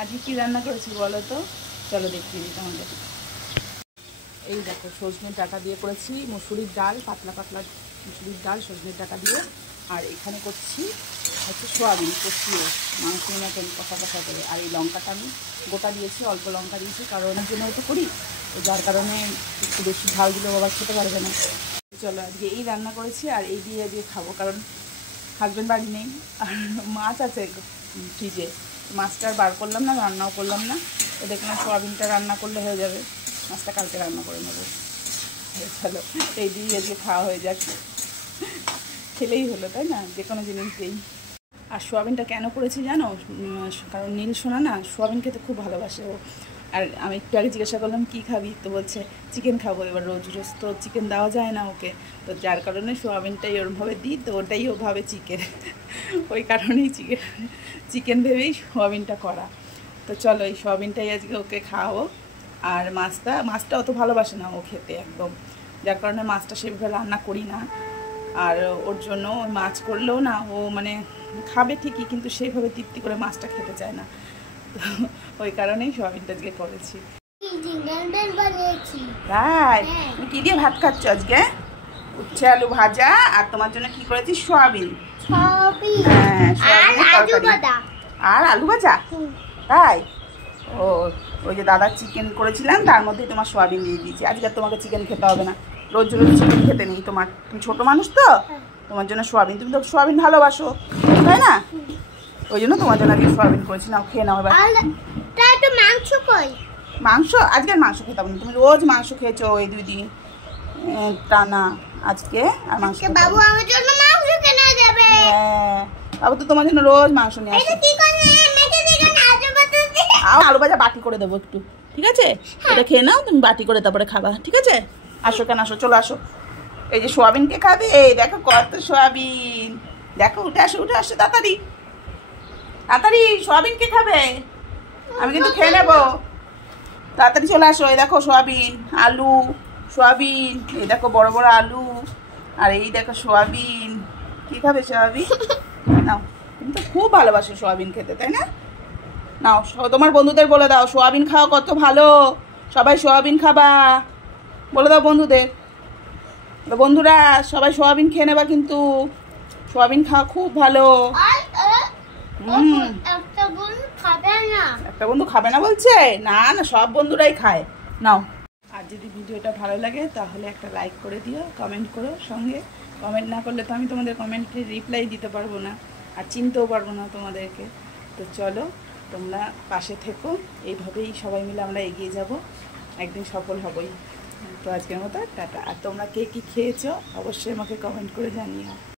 আজকে কি রান্না করেছি বলো তো, চলো দেখিয়ে দিই তোমাদের। এই দেখো সজনের ডাঁটা দিয়ে করেছি মুসুরির ডাল, পাতলা পাতলা মুসুরির ডাল সজনের ডাঁটা দিয়ে। আর এখানে করছি হচ্ছে সোয়াবিন কষিয়ে মাংসের মতন কষা কষা করে। আর এই লঙ্কাটা আমি গোটা দিয়েছি, অল্প লঙ্কা দিয়েছি, কারণ ওনার জন্য তো করি, যার কারণে একটু বেশি ঝাল দিলেও আবার খেতে পারবে না। চলো আজকে এই রান্না করেছি আর এই দিয়ে দিয়ে খাবো, কারণ হাজব্যান্ড বাড়ি নেই আর মাছ আছে ফ্রিজে। মাছটা আর বার করলাম না, রান্নাও করলাম না। তো দেখলাম সোয়াবিনটা রান্না করলে হয়ে যাবে, মাছটা কালকে রান্না করে নেবো। চলো এই দিয়ে আজকে খাওয়া হয়ে যাক, খেলেই হলো তাই না, যে কোনো জিনিস দিই। আর সোয়াবিনটা কেন করেছি জানো, কারণ নীল সোনা না সোয়াবিন খেতে খুব ভালোবাসে ও। আর আমি একটু আগে জিজ্ঞাসা করলাম কী খাবি, তো বলছে চিকেন খাবো। এবার রোজ রোজ তো চিকেন দেওয়া যায় না ওকে, তো যার কারণে সোয়াবিনটাই ওরমভাবে দিই, তো ওটাই ও ভাবে চিকেন। ওই কারণেই চিকেন ভেবেই সোয়াবিনটা করা। তো চলো এই সোয়াবিনটাই আজকে ওকে খাওয়াবো। আর মাছটা অত ভালোবাসে না ও খেতে একদম, যার কারণে মাছটা সেভাবে রান্না করি না। আর ওর জন্য ওই মাছ করলেও না ও মানে খাবে ঠিকই, কিন্তু সেইভাবে তৃপ্তি করে মাছটা খেতে চায় না। তো ওই কারণেই সোয়াবিনটা আজকে করেছি। তাই তুমি কি দিয়ে ভাত খাচ্ছ আজকে? উচ্ছে আলু ভাজা, আর তোমার জন্য কি করেছি সোয়াবিন। হ্যাঁ আর আলু ভাজা। তাই ও, ওই যে দাদা চিকেন করেছিলাম তার মধ্যে তোমার সোয়াবিন দিয়ে দিয়েছি। আজকে তোমাকে চিকেন খেতে হবে না, রোজ রোজ চিকেন খেতে নেই তোমার, তুমি ছোটো মানুষ তো, তোমার জন্য সোয়াবিন, তুমি তো সোয়াবিন ভালোবাসো তাই না, ওই জন্য তোমার জন্য আজকে সোয়াবিন করেছি। নাও খেয়ে নাও এবার। মাংস আজকে মাংস খেতে হবে না, তুমি রোজ মাংস খেয়েছো এই 2 দিন টানা, আজকে আর মাংস বাবু আমার জন্য মাংস কিনে দেবে। হ্যাঁ বাবু তো তোমার জন্য রোজ মাংস নিয়ে আসে। আলু ভাজা বাটি করে দেবো একটু, ঠিক আছে? এটা খেয়ে নাও তুমি, বাটি করে তারপরে খাবা, ঠিক আছে? আসো কেন, আসো, চলো আসো। এই যে সোয়াবিনকে খাবে, এই দেখো কত সোয়াবিন, দেখো উঠে আসো তাড়াতাড়ি তাড়াতাড়ি, সোয়াবিনকে খাবে, আমি কিন্তু খেয়ে নেবো, তাড়াতাড়ি চলে আসো। এই দেখো সোয়াবিন, আলু, সোয়াবিন, এই দেখো বড় বড় আলু, আর এই দেখো সোয়াবিন। কি খাবে সোয়াবিন? নাও, তুমি তো খুব ভালোবাসো সোয়াবিন খেতে তাই না? নাও তোমার বন্ধুদের বলে দাও সোয়াবিন খাওয়া কত ভালো, সবাই সোয়াবিন খাবা, বলে দাও বন্ধুদের। বন্ধুরা সবাই সোয়াবিন খেয়ে নেবা, কিন্তু সোয়াবিন খাওয়া খুব ভালো। একটা বন্ধু খাবে না বলছে? না না, সব বন্ধুরাই খায়। নাও, আর যদি ভিডিওটা ভালো লাগে তাহলে একটা লাইক করে দিও, কমেন্ট করো সঙ্গে। কমেন্ট না করলে তো আমি তোমাদের কমেন্টে রিপ্লাই দিতে পারবো না, আর চিনতেও পারবো না তোমাদেরকে। তো চলো তোমরা পাশে থেকো, এইভাবেই সবাই মিলে আমরা এগিয়ে যাব, একদিন সফল হবই। তো আজকের মতো টাটা। আর তোমরা কে কী খেয়েছো অবশ্যই আমাকে কমেন্ট করে জানিও।